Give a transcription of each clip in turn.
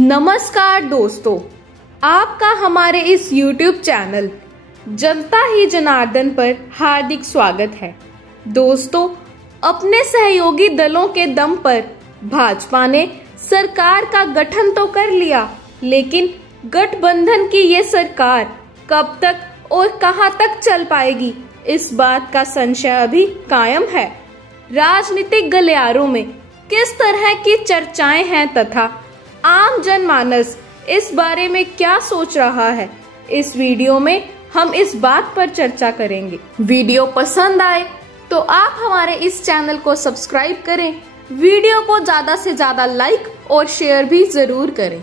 नमस्कार दोस्तों, आपका हमारे इस YouTube चैनल जनता ही जनार्दन पर हार्दिक स्वागत है। दोस्तों, अपने सहयोगी दलों के दम पर भाजपा ने सरकार का गठन तो कर लिया, लेकिन गठबंधन की ये सरकार कब तक और कहां तक चल पाएगी, इस बात का संशय अभी कायम है। राजनीतिक गलियारों में किस तरह की चर्चाएं हैं तथा आम जनमानस इस बारे में क्या सोच रहा है, इस वीडियो में हम इस बात पर चर्चा करेंगे। वीडियो पसंद आए तो आप हमारे इस चैनल को सब्सक्राइब करें, वीडियो को ज्यादा से ज्यादा लाइक और शेयर भी जरूर करें।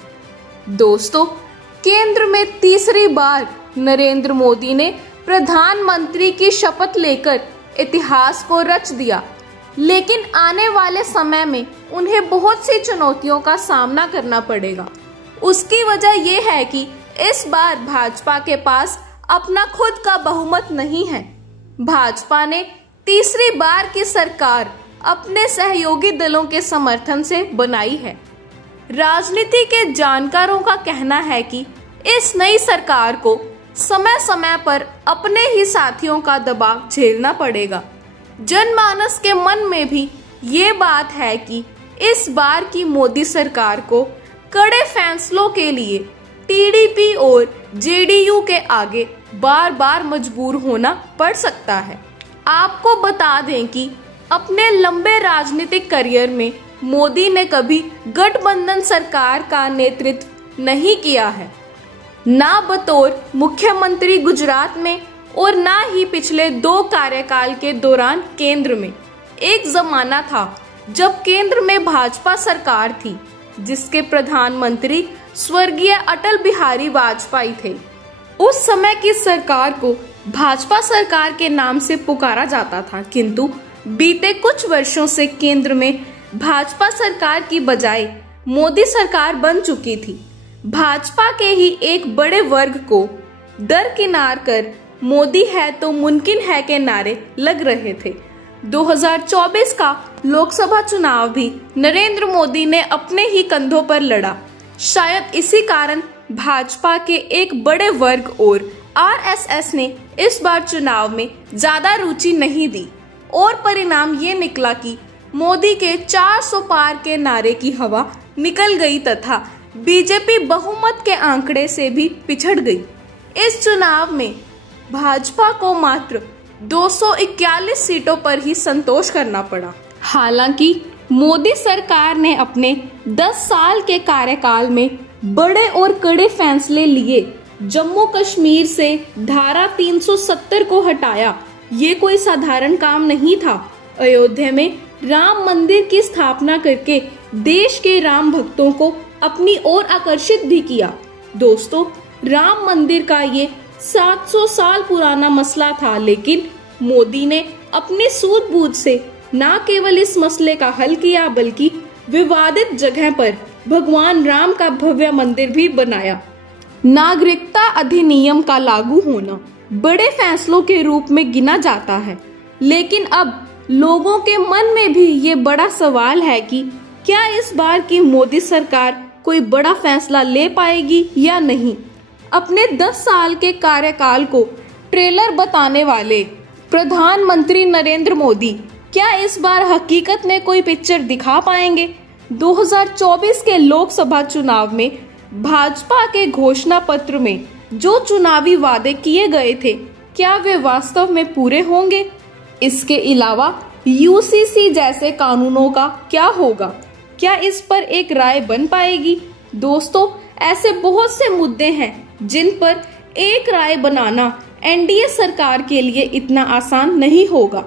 दोस्तों, केंद्र में तीसरी बार नरेंद्र मोदी ने प्रधानमंत्री की शपथ लेकर इतिहास को रच दिया, लेकिन आने वाले समय में उन्हें बहुत सी चुनौतियों का सामना करना पड़ेगा। उसकी वजह यह है कि इस बार भाजपा के पास अपना खुद का बहुमत नहीं है। भाजपा ने तीसरी बार की सरकार अपने सहयोगी दलों के समर्थन से बनाई है। राजनीति के जानकारों का कहना है कि इस नई सरकार को समय समय पर अपने ही साथियों का दबाव झेलना पड़ेगा। जनमानस के मन में भी ये बात है कि इस बार की मोदी सरकार को कड़े फैसलों के लिए टीडीपी और जेडीयू के आगे बार बार मजबूर होना पड़ सकता है। आपको बता दें कि अपने लंबे राजनीतिक करियर में मोदी ने कभी गठबंधन सरकार का नेतृत्व नहीं किया है, ना बतौर मुख्यमंत्री गुजरात में और ना ही पिछले 2 कार्यकाल के दौरान केंद्र में। एक जमाना था जब केंद्र में भाजपा सरकार थी, जिसके प्रधानमंत्री स्वर्गीय अटल बिहारी वाजपेयी थे। उस समय की सरकार को भाजपा सरकार के नाम से पुकारा जाता था, किंतु बीते कुछ वर्षों से केंद्र में भाजपा सरकार की बजाय मोदी सरकार बन चुकी थी। भाजपा के ही एक बड़े वर्ग को दरकिनार कर मोदी है तो मुमकिन है के नारे लग रहे थे। 2024 का लोकसभा चुनाव भी नरेंद्र मोदी ने अपने ही कंधों पर लड़ा। शायद इसी कारण भाजपा के एक बड़े वर्ग और आरएसएस ने इस बार चुनाव में ज्यादा रुचि नहीं दी और परिणाम ये निकला कि मोदी के 400 पार के नारे की हवा निकल गई तथा बीजेपी बहुमत के आंकड़े से भी पिछड़ गई। इस चुनाव में भाजपा को मात्र 241 सीटों पर ही संतोष करना पड़ा। हालांकि मोदी सरकार ने अपने 10 साल के कार्यकाल में बड़े और कड़े फैसले लिए। जम्मू कश्मीर से धारा 370 को हटाया, ये कोई साधारण काम नहीं था। अयोध्या में राम मंदिर की स्थापना करके देश के राम भक्तों को अपनी ओर आकर्षित भी किया। दोस्तों, राम मंदिर का ये 700 साल पुराना मसला था, लेकिन मोदी ने अपनी सूझबूझ से न केवल इस मसले का हल किया, बल्कि विवादित जगह पर भगवान राम का भव्य मंदिर भी बनाया। नागरिकता अधिनियम का लागू होना बड़े फैसलों के रूप में गिना जाता है, लेकिन अब लोगों के मन में भी ये बड़ा सवाल है कि क्या इस बार की मोदी सरकार कोई बड़ा फैसला ले पाएगी या नहीं। अपने 10 साल के कार्यकाल को ट्रेलर बताने वाले प्रधानमंत्री नरेंद्र मोदी क्या इस बार हकीकत में कोई पिक्चर दिखा पाएंगे। 2024 के लोकसभा चुनाव में भाजपा के घोषणा पत्र में जो चुनावी वादे किए गए थे, क्या वे वास्तव में पूरे होंगे। इसके अलावा यूसीसी जैसे कानूनों का क्या होगा, क्या इस पर एक राय बन पाएगी। दोस्तों, ऐसे बहुत से मुद्दे हैं जिन पर एक राय बनाना एनडीए सरकार के लिए इतना आसान नहीं होगा।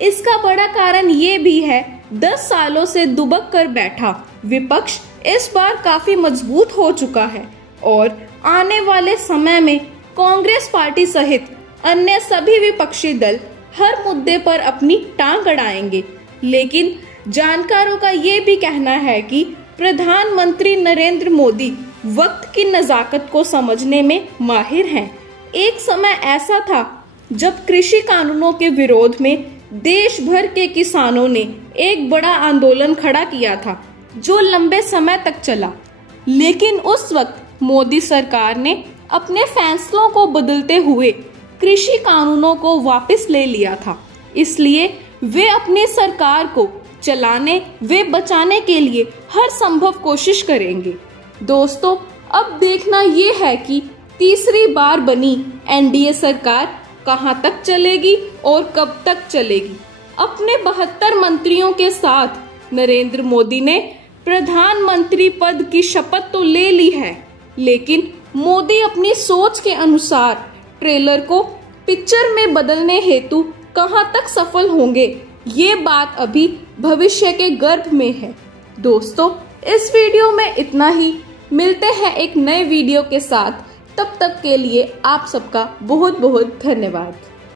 इसका बड़ा कारण ये भी है 10 सालों से दुबक कर बैठा विपक्ष इस बार काफी मजबूत हो चुका है और आने वाले समय में कांग्रेस पार्टी सहित अन्य सभी विपक्षी दल हर मुद्दे पर अपनी टांग अड़ाएंगे। लेकिन जानकारों का ये भी कहना है कि प्रधानमंत्री नरेंद्र मोदी वक्त की नजाकत को समझने में माहिर हैं। एक समय ऐसा था जब कृषि कानूनों के विरोध में देश भर के किसानों ने एक बड़ा आंदोलन खड़ा किया था, जो लंबे समय तक चला। लेकिन उस वक्त मोदी सरकार ने अपने फैसलों को बदलते हुए कृषि कानूनों को वापस ले लिया था। इसलिए वे अपनी सरकार को चलाने व बचाने के लिए हर संभव कोशिश करेंगे। दोस्तों, अब देखना ये है कि तीसरी बार बनी एनडीए सरकार कहां तक चलेगी और कब तक चलेगी। अपने 72 मंत्रियों के साथ नरेंद्र मोदी ने प्रधानमंत्री पद की शपथ तो ले ली है, लेकिन मोदी अपनी सोच के अनुसार ट्रेलर को पिक्चर में बदलने हेतु कहां तक सफल होंगे, ये बात अभी भविष्य के गर्भ में है। दोस्तों, इस वीडियो में इतना ही। मिलते हैं एक नए वीडियो के साथ। तब तक के लिए आप सबका बहुत बहुत धन्यवाद।